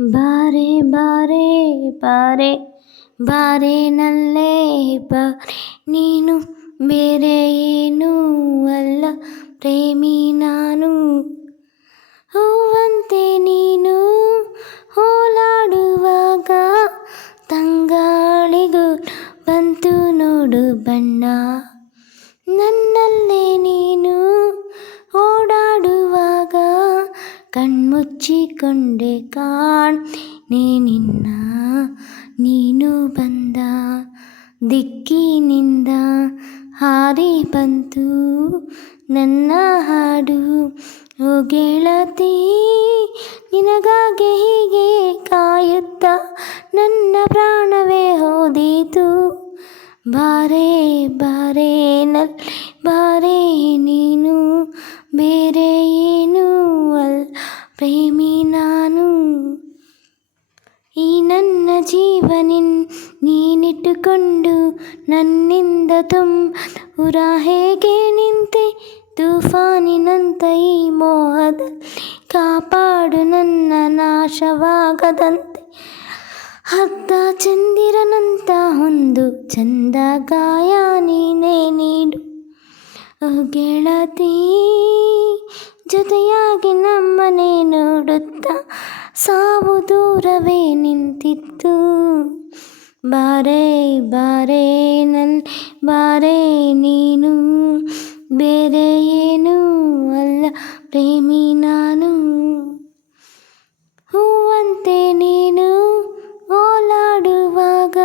ಬಾರೆ ಬಾರೆ ಬಾರೆ ಬಾರೆ ನಲ್ಲೇ ಬಾರೆ ನೀನು ಬೇರೆ ಏನೂ ಅಲ್ಲ ಪ್ರೇಮಿ ನಾನು ಹೂವಂತೆ ನೀನು ಓಲಾಡುವಾಗ ತಂಗಾಳಿಗೂ ಬಂತು ನೋಡು ಬಣ್ಣ ನನ್ನಲ್ಲೇ ನೀನು ಓಡಾಡುವಾಗ ಕಣ್ಮುಚ್ಚಿಕೊಂಡೆ ಕಾಣೆ ನಿನ್ನ ನೀನು ಬಂದ ದಿಕ್ಕಿನಿಂದ ಹಾರಿ ಬಂತು ನನ್ನ ಹಾಡು ಓ ಗೆಳತಿ ನಿನಗಾಗಿ ಹೀಗೆ ಕಾಯುತ್ತ ನನ್ನ ಪ್ರಾಣವೇ ಹೋದೀತು ಬಾರೆ ಬಾರೆ ನಲ್ಲಿ ಬಾರೆ ನೀನು ಬೇರೆ ಏನೂ ಅಲ್ಲ ಪ್ರೇಮಿ ನಾನು ಈ ನನ್ನ ಜೀವನಿನ್ ನೀನಿಟ್ಟುಕೊಂಡು ನನ್ನಿಂದ ದೂರ ಹೇಗೆ ನಿಂತೆ ತೂಫಾನಿನಂತ ಈ ಮೋಹದಲ್ಲಿ ಕಾಪಾಡು ನನ್ನ ನಾಶವಾಗದಂತೆ ಹದ್ದ ಚಂದಿರನಂತ ಒಂದು ಚಂದ ಗಾಯ ನೀನೇ ನೀಡು ಓ ಗೆಳತಿ ಜೊತೆಯಾಗಿ ನಮ್ಮನೆ ನೋಡುತ್ತ ಸಾವು ದೂರವೇ ನಿಂತಿತ್ತು ಬಾರೆ ಬಾರೆ ನಲ್ಲಿ ಬಾರೆ ನೀನು ಬೇರೆ ಏನೂ ಅಲ್ಲ ಪ್ರೇಮಿ ನಾನು ಹೂವಂತೆ ನೀನು ಓಲಾಡುವಾಗ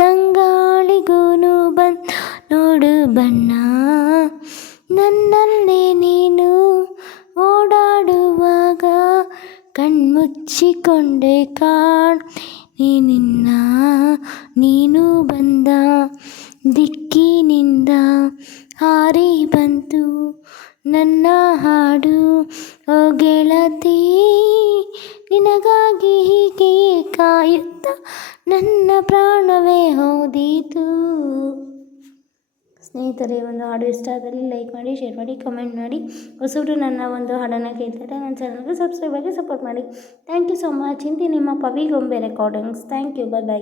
ತಂಗಾಳಿಗೂನು ಬಂದು ನೋಡು ಬಣ್ಣ ನನ್ನಲ್ಲೇ ನೀನು ಓಡಾಡುವಾಗ ಕಣ್ಮುಚ್ಚಿಕೊಂಡೆ ಕಾಣೆ ನಿನ್ನ ನೀನು ಬಂದ ದಿಕ್ಕಿನಿಂದ ಹಾರಿ ಬಂತು ನನ್ನ ಹಾಡು ಓ ಗೆಳತಿ ನಿನಗಾಗಿ ಹೀಗೆ ಕಾಯುತ್ತ ನನ್ನ ಪ್ರಾಣವೇ ಹೋದೀತು. ಸ್ನೇಹಿತರೆ, ಒಂದು ಹಾಡು ಇಷ್ಟ ಆದಲ್ಲಿ ಲೈಕ್ ಮಾಡಿ, ಶೇರ್ ಮಾಡಿ, ಕಮೆಂಟ್ ಮಾಡಿ. ಹೊಸಬ್ರು ನನ್ನ ಒಂದು ಹಾಡನ್ನು ಕೇಳ್ತಾರೆ, ನನ್ನ ಚಾನಲ್ಗೆ ಸಬ್ಸ್ಕ್ರೈಬ್ ಆಗಿ ಸಪೋರ್ಟ್ ಮಾಡಿ. Thank you so much. ಇಂತಿ ನಿಮ್ಮ Pavi Gombe recordings. Thank you. Bye by.